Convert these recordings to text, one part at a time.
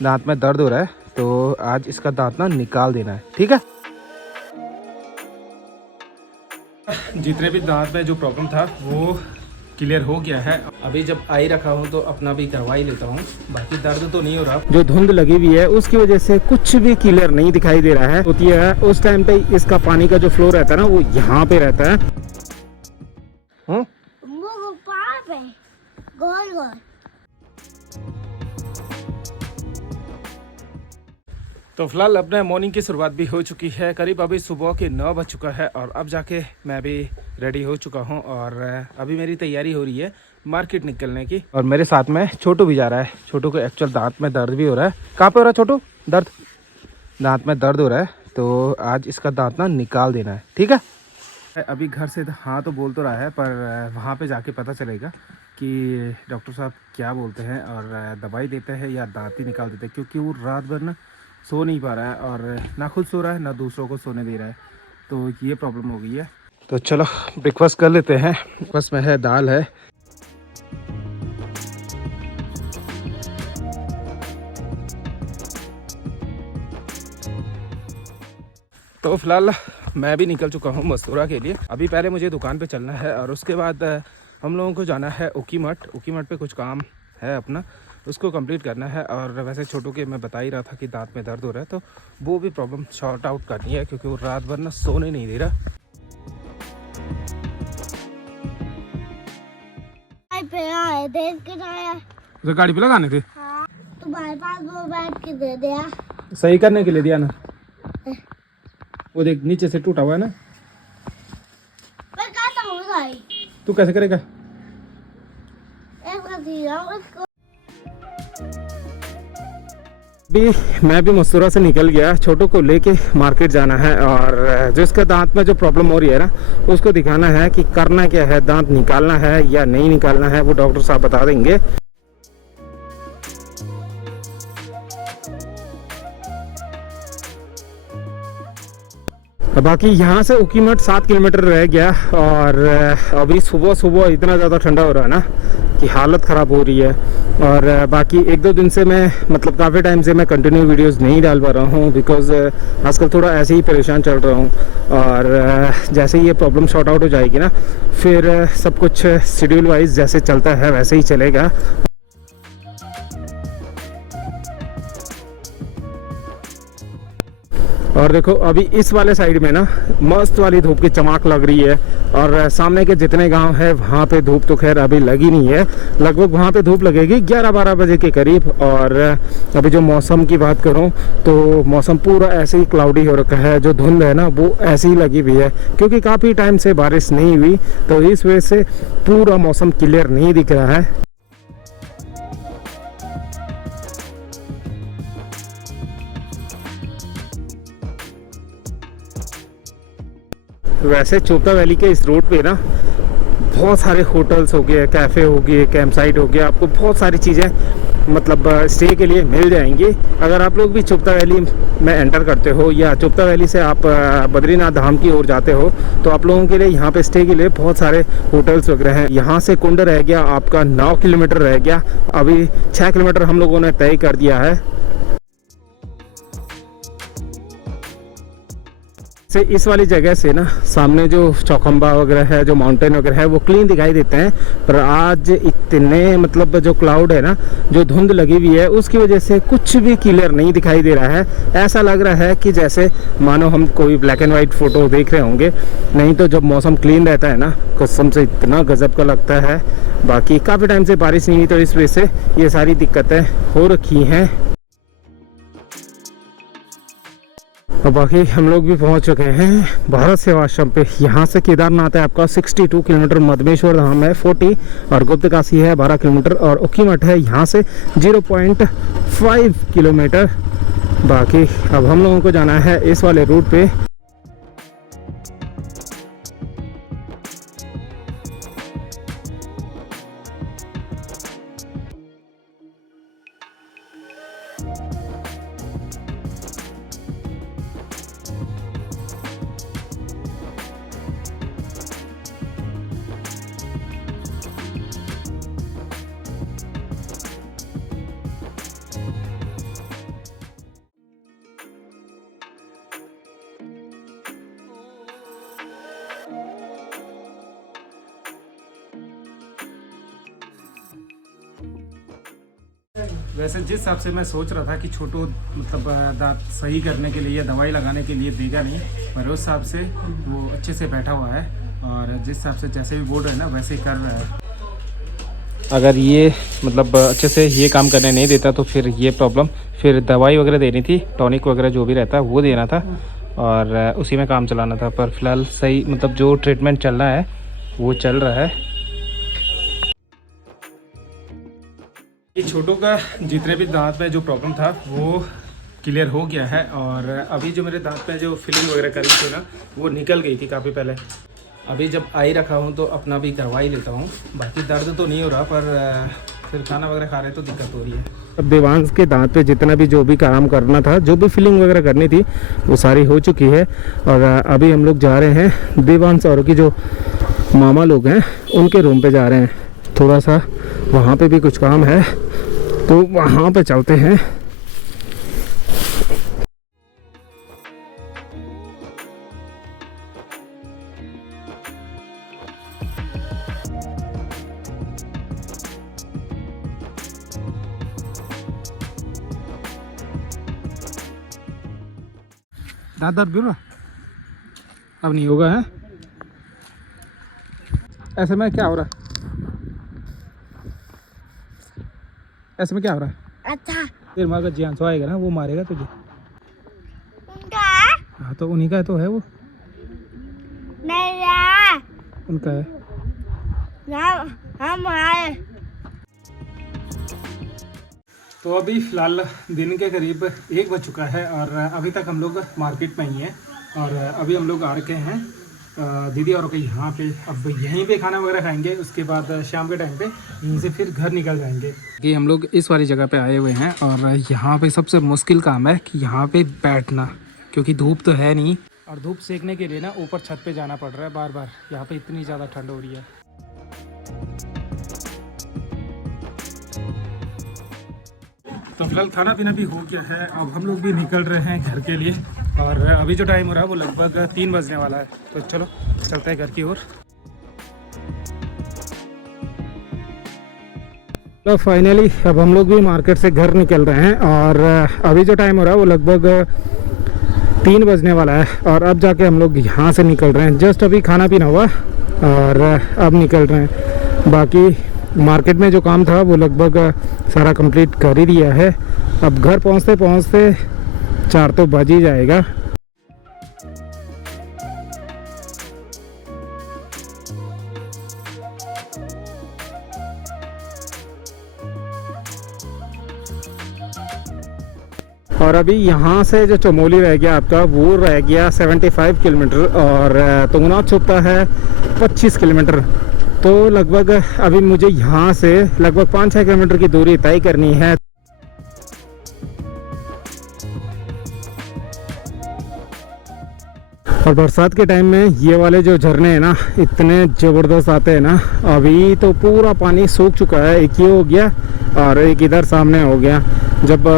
दांत में दर्द हो रहा है, तो आज इसका दांत ना निकाल देना है, ठीक है। जितने भी दांत में जो प्रॉब्लम था वो क्लियर हो गया है। अभी जब आई रखा हूँ तो अपना भी करवा ही लेता हूँ, बाकी दर्द तो नहीं हो रहा। जो धुंध लगी हुई है उसकी वजह से कुछ भी क्लियर नहीं दिखाई दे रहा है। होती है उस टाइम पे इसका पानी का जो फ्लो रहता है ना वो यहाँ पे रहता है। गोल गोल। तो फिलहाल अपने मॉर्निंग की शुरुआत भी हो चुकी है। करीब अभी सुबह के 9 बज चुका है और अब जाके मैं भी रेडी हो चुका हूँ और अभी मेरी तैयारी हो रही है मार्केट निकलने की। और मेरे साथ में छोटू भी जा रहा है। छोटू को एक्चुअल दांत में दर्द भी हो रहा है। कहाँ पे हो रहा है छोटू दर्द? दांत में दर्द हो रहा है, तो आज इसका दांत ना निकाल देना है, ठीक है। अभी घर से हाँ तो बोल तो रहा है, पर वहाँ पे जाके पता चलेगा कि डॉक्टर साहब क्या बोलते हैं और दवाई देते हैं या दांत ही निकाल देते हैं, क्योंकि वो रात भर ना सो नहीं पा रहा है और ना खुद सो रहा है ना दूसरों को सोने दे रहा है, तो ये प्रॉब्लम हो गई है। तो चलो ब्रेकफास्ट कर लेते हैं। ब्रेकफास्ट में है दाल है। तो फिलहाल मैं भी निकल चुका हूँ मस्तूरा के लिए। अभी पहले मुझे दुकान पे चलना है और उसके बाद हम लोगों को जाना है उकीमठ। उकीमठ पे कुछ काम है अपना, उसको कंप्लीट करना है। और वैसे छोटू के मैं बता ही रहा था कि दांत में दर्द हो रहा है, तो वो भी प्रॉब्लम सॉर्ट आउट करनी है, क्योंकि वो रात भर ना सोने नहीं दे रहा। तो गाड़ी पे लगाने थे? हाँ, तुम्हारे पास वो बैठ के दे दिया, सही करने के लिए दिया ना। वो देख नीचे से टूटा हुआ है ना। मैं कहता हूँ भाई, तू कैसे करेगा? अभी मैं भी मस्तूरा से निकल गया। छोटू को लेके मार्केट जाना है और जो इसका दांत में जो प्रॉब्लम हो रही है ना उसको दिखाना है कि करना क्या है, दांत निकालना है या नहीं निकालना है, वो डॉक्टर साहब बता देंगे। बाकी यहाँ से उकीमठ 7 किलोमीटर रह गया और अभी सुबह सुबह इतना ज़्यादा ठंडा हो रहा है ना कि हालत ख़राब हो रही है। और बाकी 1-2 दिन से मैं मतलब काफ़ी टाइम से मैं कंटिन्यू वीडियोस नहीं डाल पा रहा हूँ, बिकॉज़ आजकल थोड़ा ऐसे ही परेशान चल रहा हूँ। और जैसे ही ये प्रॉब्लम सॉर्ट आउट हो जाएगी ना, फिर सब कुछ शेड्यूल वाइज जैसे चलता है वैसे ही चलेगा। और देखो अभी इस वाले साइड में ना मस्त वाली धूप की चमक लग रही है और सामने के जितने गांव है वहाँ पे धूप तो खैर अभी लगी नहीं है। लगभग वहाँ पे धूप लगेगी 11-12 बजे के करीब। और अभी जो मौसम की बात करूँ तो मौसम पूरा ऐसे ही क्लाउडी हो रखा है। जो धुंध है ना वो ऐसी ही लगी हुई है, क्योंकि काफ़ी टाइम से बारिश नहीं हुई, तो इस वजह से पूरा मौसम क्लियर नहीं दिख रहा है। वैसे चोपता वैली के इस रोड पे ना बहुत सारे होटल्स हो गए, कैफ़े हो गए, कैंप साइट हो गया, आपको बहुत सारी चीज़ें मतलब स्टे के लिए मिल जाएंगी। अगर आप लोग भी चोपता वैली में एंटर करते हो या चोपता वैली से आप बद्रीनाथ धाम की ओर जाते हो, तो आप लोगों के लिए यहाँ पे स्टे के लिए बहुत सारे होटल्स वगैरह हैं। यहाँ से कुंड रह गया आपका 9 किलोमीटर रह गया, अभी 6 किलोमीटर हम लोगों ने तय कर दिया है। से इस वाली जगह से ना सामने जो चौखंबा वगैरह है, जो माउंटेन वगैरह है, वो क्लीन दिखाई देते हैं। पर आज इतने मतलब जो क्लाउड है ना, जो धुंध लगी हुई है, उसकी वजह से कुछ भी क्लियर नहीं दिखाई दे रहा है। ऐसा लग रहा है कि जैसे मानो हम कोई ब्लैक एंड वाइट फ़ोटो देख रहे होंगे। नहीं तो जब मौसम क्लीन रहता है ना, कसम से इतना गजब का लगता है। बाकी काफ़ी टाइम से बारिश नहीं हुई, तो इस वजह से ये सारी दिक्कतें हो रखी हैं। और बाकी हम लोग भी पहुंच चुके हैं भारत सेवा आश्रम पे। यहाँ से केदारनाथ है आपका 62 किलोमीटर, मधमेश्वर धाम है 40 और गुप्त काशी है 12 किलोमीटर और उकीमठ है यहाँ से 0.5 किलोमीटर। बाकी अब हम लोगों को जाना है इस वाले रूट पे। वैसे जिस हिसाब से मैं सोच रहा था कि छोटू मतलब दांत सही करने के लिए या दवाई लगाने के लिए देगा नहीं, पर उस हिसाब से वो अच्छे से बैठा हुआ है और जिस हिसाब से जैसे भी बोल रहे हैं ना वैसे ही कर रहा है। अगर ये मतलब अच्छे से ये काम करने नहीं देता तो फिर ये प्रॉब्लम, फिर दवाई वगैरह देनी थी, टॉनिक वगैरह जो भी रहता है वो देना था और उसी में काम चलाना था। पर फिलहाल सही मतलब जो ट्रीटमेंट चल रहा है वो चल रहा है। ये छोटू का जितने भी दांत में जो प्रॉब्लम था वो क्लियर हो गया है और अभी जो मेरे दांत में जो फिलिंग वगैरह करी थी ना वो निकल गई थी काफ़ी पहले। अभी जब आई रखा हूँ तो अपना भी करवा ही लेता हूँ, बाकी दर्द तो नहीं हो रहा पर फिर खाना वगैरह खा रहे तो दिक्कत हो रही है। अब देवांश के दांत पे जितना भी जो भी काम करना था, जो भी फिलिंग वगैरह करनी थी वो सारी हो चुकी है और अभी हम लोग जा रहे हैं देवांश और की जो मामा लोग हैं उनके रूम पे जा रहे हैं। थोड़ा सा वहाँ पे भी कुछ काम है तो वहाँ पे चलते हैं। दांत दर्द भी हो रहा? अब नहीं होगा है? ऐसे में क्या हो रहा है? ऐसे में क्या हो रहा है? अच्छा फिर मगर जियांसो आएगा ना वो मारेगा तुझे। उनका है? हाँ तो उन्हीं का तो है वो। मेरा उनका है। हम आए। तो अभी फ़िलहाल दिन के करीब 1 बज चुका है और अभी तक हम लोग मार्केट में ही हैं और अभी हम लोग आ रखे हैं दीदी और के यहाँ पे। अब यहीं पे खाना वगैरह खाएंगे, उसके बाद शाम के टाइम पे यहीं से फिर घर निकल जाएंगे। कि हम लोग इस वाली जगह पे आए हुए हैं और यहाँ पे सबसे मुश्किल काम है कि यहाँ पे बैठना, क्योंकि धूप तो है नहीं और धूप सेकने के लिए ना ऊपर छत पे जाना पड़ रहा है बार बार। यहाँ पे इतनी ज़्यादा ठंड हो रही है। तो फिलहाल खाना पीना भी हो गया है, अब हम लोग भी निकल रहे हैं घर के लिए और अभी जो टाइम हो रहा है वो लगभग 3 बजने वाला है। तो चलो चलते हैं घर की ओर। तो फाइनली अब हम लोग भी मार्केट से घर निकल रहे हैं और अभी जो टाइम हो रहा है वो लगभग 3 बजने वाला है और अब जाके हम लोग यहाँ से निकल रहे हैं। जस्ट अभी खाना पीना हुआ और अब निकल रहे हैं। बाकी मार्केट में जो काम था वो लगभग सारा कंप्लीट कर ही दिया है। अब घर पहुँचते पहुँचते 4 तो बज ही जाएगा। और अभी यहाँ से जो चमोली रह गया आपका वो रह गया 75 किलोमीटर और तुंगनाथ छुपता है 25 किलोमीटर। तो लगभग अभी मुझे यहाँ से लगभग 5-6 किलोमीटर की दूरी तय करनी है। और बरसात के टाइम में ये वाले जो झरने हैं ना इतने ज़बरदस्त आते हैं ना। अभी तो पूरा पानी सूख चुका है, एक ये हो गया और एक इधर सामने हो गया। जब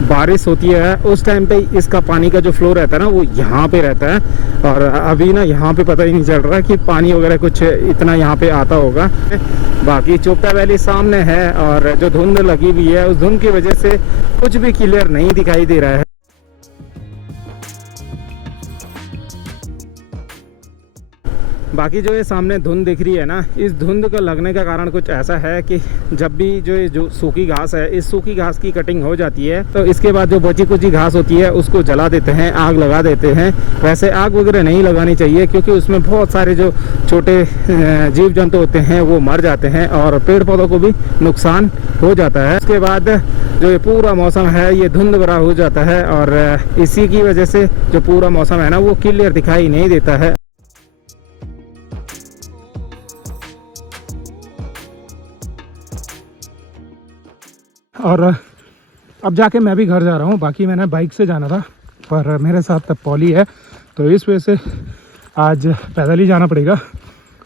बारिश होती है उस टाइम पे इसका पानी का जो फ्लो रहता है ना वो यहाँ पे रहता है और अभी ना यहाँ पे पता ही नहीं चल रहा कि पानी वगैरह कुछ इतना यहाँ पे आता होगा। बाकी चोपता वैली सामने है और जो धुंध लगी हुई है उस धुंध की वजह से कुछ भी क्लियर नहीं दिखाई दे रहा है। बाकी जो ये सामने धुंध दिख रही है ना, इस धुंध का लगने का कारण कुछ ऐसा है कि जब भी जो सूखी घास है, इस सूखी घास की कटिंग हो जाती है तो इसके बाद जो बची कुची घास होती है उसको जला देते हैं, आग लगा देते हैं। वैसे आग वगैरह नहीं लगानी चाहिए क्योंकि उसमें बहुत सारे जो छोटे जीव जंतु होते हैं वो मर जाते हैं और पेड़ पौधों को भी नुकसान हो जाता है। उसके बाद जो ये पूरा मौसम है ये धुंध भरा हो जाता है और इसी की वजह से जो पूरा मौसम है ना वो क्लियर दिखाई नहीं देता है। और अब जाके मैं भी घर जा रहा हूँ। बाकी मैंने बाइक से जाना था पर मेरे साथ पॉली है तो इस वजह से आज पैदल ही जाना पड़ेगा।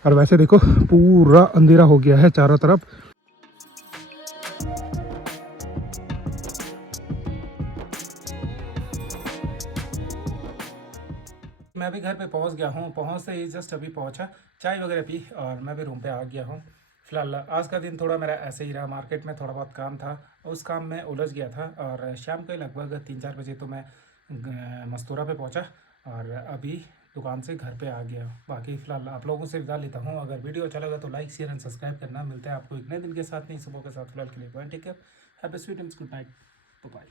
और वैसे देखो पूरा अंधेरा हो गया है चारों तरफ। मैं भी घर पे पहुंच गया हूं, पहुंचते ही जस्ट अभी पहुंचा, चाय वगैरह पी और मैं भी रूम पे आ गया हूं। फिलहाल आज का दिन थोड़ा मेरा ऐसे ही रहा, मार्केट में थोड़ा बहुत काम था, उस काम में उलझ गया था और शाम के लगभग 3-4 बजे तो मैं मस्तूरा पे पहुंचा और अभी दुकान से घर पे आ गया। बाकी फ़िलहाल आप लोगों से विदा लेता हूँ। अगर वीडियो अच्छा लगा तो लाइक शेयर एंड सब्सक्राइब करना। मिलते हैं आपको एक नए दिन के साथ, नई सुबह के साथ। फिलहाल के लिए bye, take care, have a sweet and good night, bye.